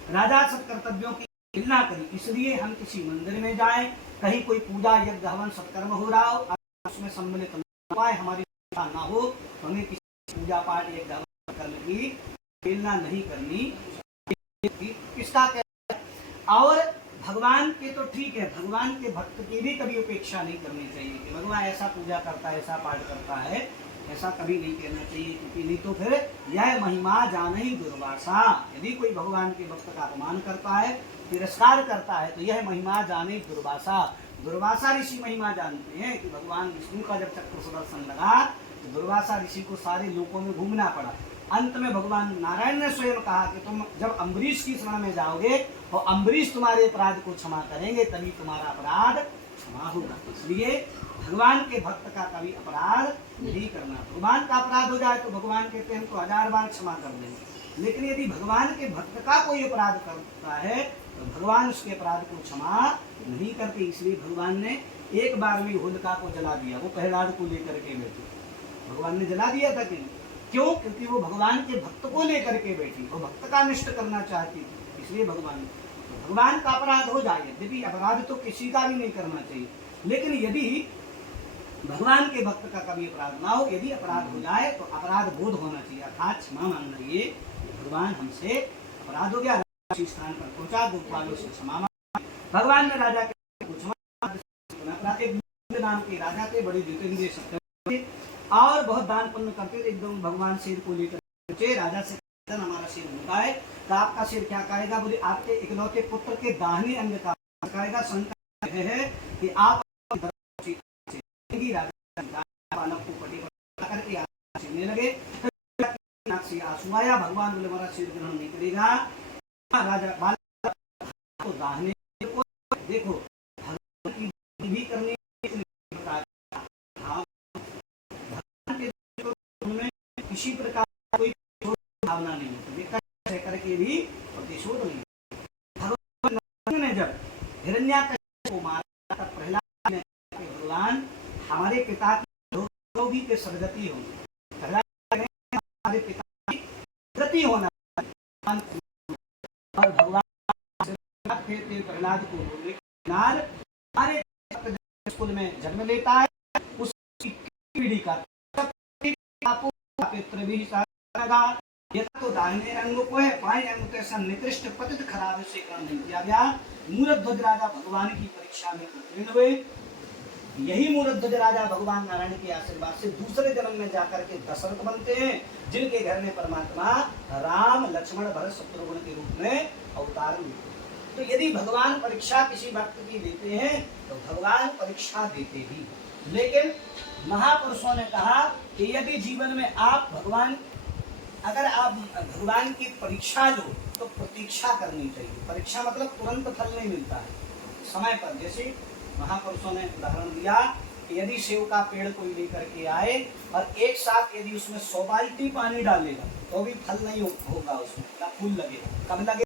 राजा सब कर्तव्यों की हिलना करी, इसलिए हम किसी मंदिर में जाएं, कहीं कोई पूजा यज्ञ हवन सत्कर्म हो रहा हो, उसमें सम्मिलित न पाए, हमारी ना हो, तो हमें किसी पूजा पाठ यज्ञ हवन सत्कर्म की हिलना नहीं करनी। किसका और भगवान के तो ठीक है, भगवान के भक्त की भी कभी उपेक्षा नहीं करनी चाहिए कि भगवान ऐसा पूजा करता है, ऐसा पाठ करता है, ऐसा कभी नहीं कहना चाहिए। क्योंकि नहीं तो फिर यह महिमा जाने ही दुर्वासा। यदि कोई भगवान के भक्त का अपमान करता है, तिरस्कार करता है, तो यह महिमा जाने दुर्वासा। दुर्वासा ऋषि महिमा जानते हैं कि भगवान विष्णु का जब चक्र सुदर्शन लगा तो दुर्वासा ऋषि को सारे लोकों में घूमना पड़ा। अंत में भगवान नारायण ने स्वयं कहा कि तुम जब अम्बरीश की शरण में जाओगे तो अम्बरीश तुम्हारे अपराध को क्षमा करेंगे, तभी तुम्हारा अपराध क्षमा होगा। इसलिए भगवान के भक्त का कभी अपराध नहीं करना। भगवान का अपराध हो जाए तो भगवान कहते हैं हमको 1000 बार क्षमा कर देंगे, लेकिन यदि भगवान के भक्त का कोई अपराध करता है तो भगवान उसके अपराध को क्षमा नहीं करते। इसलिए भगवान ने एक बार में होलिका को जला दिया, वो प्रहलाद को लेकर के बैठे। भगवान ने जला दिया था कि क्यों? क्योंकि वो भगवान के भक्त को लेकर के बैठी, वो भक्त का निष्ठ करना चाहती थी। इसलिए भगवान का अपराध हो जाए, यदि अपराध तो किसी का भी नहीं करना चाहिए, लेकिन यदि भगवान के भक्त का कभी अपराध ना हो, यदि अपराध हो जाए तो अपराध बोध होना चाहिए, अर्थात क्षमा मांगना। ये भगवान हमसे अपराध हो गया, स्थान पर पहुंचा, गोपालों से क्षमा मांगा। भगवान ने राजा के क्षमा नाम के राजा थे, बड़े जितेंद्रिय सत्य और बहुत दान पुण्य करते थे। एकदम भगवान शेर को लेकर पहुंचे। राजा से हमारा शेर होता है, तो आपका शेर क्या कहेगा? बोले आपके इकलौते पुत्र के दाहिने अंग का कहेगा। शंका है कि आप बालक को पटी करके छीनने लगे, से आंसू आया। भगवान बोले हमारा शेर ग्रहण नहीं करेगा। राजा बालक को दाहिने को देखो, भगवान की भी करनी किसी प्रकार कोई भावना नहीं होती, करके करके भी प्रतिशोध नहीं। भगवान ने जब हिरण्याकश्यप को मारा तब प्रहलाद ने भगवान हमारे पिता की रोगी के सदगति हो, प्रहलाद ने हमारे पिता की गति होना और भगवान फिर प्रहलाद को हमारे स्कूल में जन्म लेता है, उसकी पीढ़ी का तो दाहिने अंग को है, बाएं अंग को ऐसा निकृष्ट पतित खराब से काम नहीं किया गया। मूलध्वज राजा भगवान की परीक्षा में उत्तीर्ण हुए। यही मूलध्वज राजा भगवान नारायण के आशीर्वाद से दूसरे जन्म में जाकर के दशरथ बनते हैं, जिनके घर में परमात्मा राम लक्ष्मण भरत शत्रुघ्न के रूप में अवतार लेते। तो यदि भगवान परीक्षा किसी भक्त की लेते हैं तो भगवान परीक्षा देते भी, लेकिन महापुरुषों ने कहा कि यदि जीवन में आप अगर आप भगवान की परीक्षा लो तो प्रतीक्षा करनी चाहिए। परीक्षा मतलब तुरंत फल नहीं मिलता है, समय पर। जैसे महापुरुषों ने उदाहरण दिया कि यदि सेव का पेड़ कोई लेकर के आए और एक साथ यदि उसमें 100 बाल्टी पानी डालेगा तो भी फल नहीं होगा, उसमें या फूल लगेगा। कब लगेगा?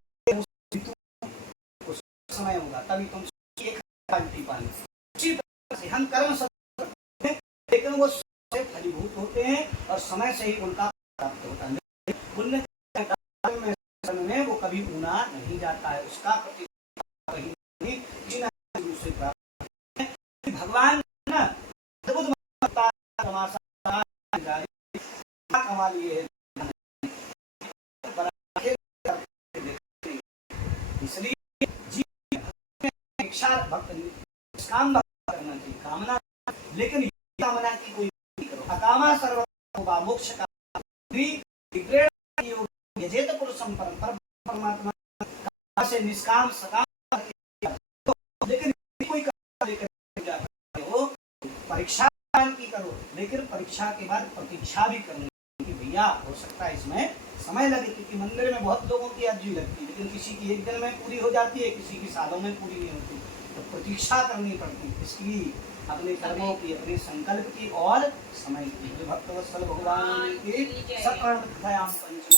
समय होगा तभी तुम एक बाल्टी पानी। इसी तरह से हम कर्म करते हैं, लेकिन वो से फलीभूत होते हैं और समय से ही उनका प्राप्त होता है। पुण्य में वो कभी ऊना नहीं जाता है, उसका से प्राप्त है। भगवान ना कमा लिए, इसलिए भक्त काम करना चाहिए, कामना, लेकिन कामना की कोई करो। अकामा सर्वथा मोक्ष का यजेत पुरुषम परम, परमात्मा से निष्काम सकाम, लेकिन कोई हो परीक्षा की करो, लेकिन परीक्षा के बाद प्रतीक्षा भी करनी कि भैया हो सकता है इसमें समय लगे, क्योंकि मंदिर में बहुत लोगों की अर्जी लगती है, लेकिन किसी की एक दिन में पूरी हो जाती है, किसी की सालों में पूरी नहीं होती। तो प्रतीक्षा करनी पड़ती है, इसकी अपने कर्मों की, अपने संकल्प की और समय की। भक्तवत्सल भगवान की सकर्ण कथायाम पंचम।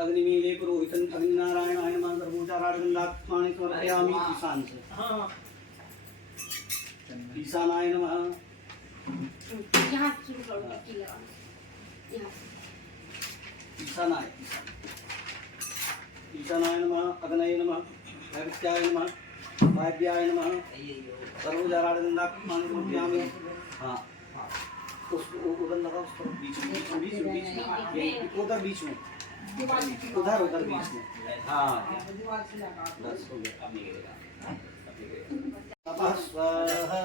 अग्निमीले पुरोहितन अग्निनारायणाय मंत्रपूजाराधनात्मानि समर्पयामि। ईशान से ईशानाय नमः। यहाँ शुरू करो, ईशानाय ईशानाय नमः। अग्नये नमः, नैवेद्याय नमः, वाद्याय नमः। सर्वपूजाराधनात्मानि समर्पयामि। हाँ, उसको उधर लगाओ, उस तरफ बीच में, उधर बीच में, उधर बीच में। हाँ, बस हो गया। तपः स्वाहा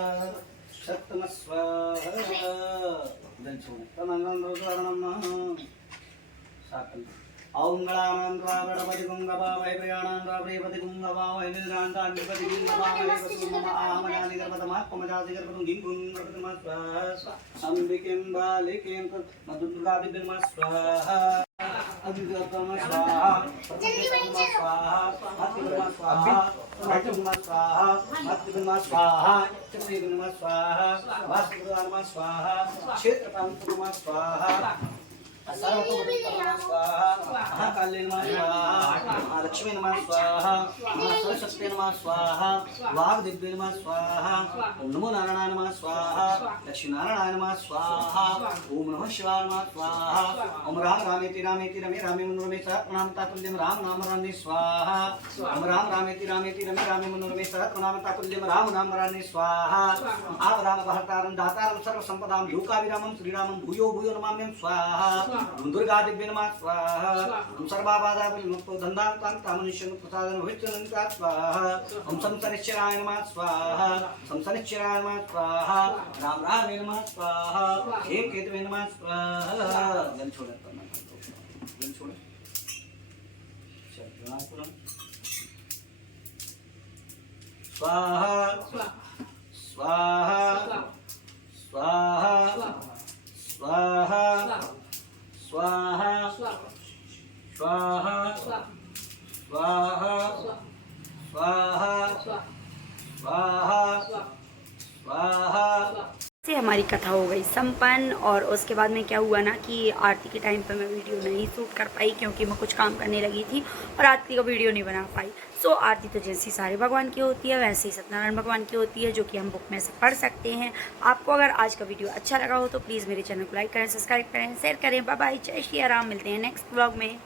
सप्तम स्वाहा। जल छोड़े तमंगलम सातम। ओम गणानां गणपति गुंगवावै प्रयाणां रावृपति गुंगवावै निरान्तां निपति गुंगवावै वसु मम आमयानि गर्भतमात्मजाति गर्भतं गिंगुं गर्भतमा स्वाहा। अंबिकें बालिकें मधुर्गा दिव्यमा स्वाहा। अभिगतम स्वाहा, प्रतिगतम स्वाहा, अतिगतम स्वाहा, अतिगतम स्वाहा, अतिगतम स्वाहा, चक्रिगतम स्वाहा, वासुदेवात्मा स्वाहा, क्षेत्रकांतम स्वाहा, सर्वतोमुखम स्वाहा, महाकाली नमः स्वाहा, महालक्ष्मी नमः स्वाहा, महासरस्वती नमः स्वाहा, वाग्देवी नमः स्वाहा। ओम नमो नारायणाय नमः स्वाहा, लक्ष्मी नारायणाय नमः स्वाहा। ओम नमः शिवाय नमः स्वाहा। ओम राम रामेति रामेति रमे रामे मनोरमे सह प्रणमतातुल्यं राम नाम रामे स्वाहा। ओम राम रामेति रामेति रमे रामे मनोरमे सह प्रणमतातुल्यं राम नाम रामे स्वाहा। आप राम भरतारं दातारं सर्व संपदां लोकाभिरामं श्रीरामं भूयो भूयो नमाम्यहं स्वाहा। दुर्गा दिव्य नमः स्वाहा। ओम सर्वबाधा विमुक्तो धन्दान्तां मनुष्यं प्रसादं भविष्यन्ता स्वाहा। ओम संसनिश्चराय नमः स्वाहा, संसनिश्चराय नमः स्वाहा। राम राम नमः स्वाहा, एक केतवे नमः स्वाहा। जल छोड़े, जल छोड़े, चल स्वाहा स्वाहा स्वाहा स्वाहा स्वाहा। कथा हो गई संपन्न। और उसके बाद में क्या हुआ ना कि आरती के टाइम पे मैं वीडियो नहीं शूट कर पाई क्योंकि मैं कुछ काम करने लगी थी और आरती का वीडियो नहीं बना पाई। सो आरती तो जैसी सारे भगवान की होती है वैसे ही सत्यनारायण भगवान की होती है, जो कि हम बुक में से पढ़ सकते हैं। आपको अगर आज का वीडियो अच्छा लगा हो तो प्लीज़ मेरे चैनल को लाइक करें, सब्सक्राइब करें, शेयर करें। बाय बाय, जय श्री राम। मिलते हैं नेक्स्ट व्लॉग में।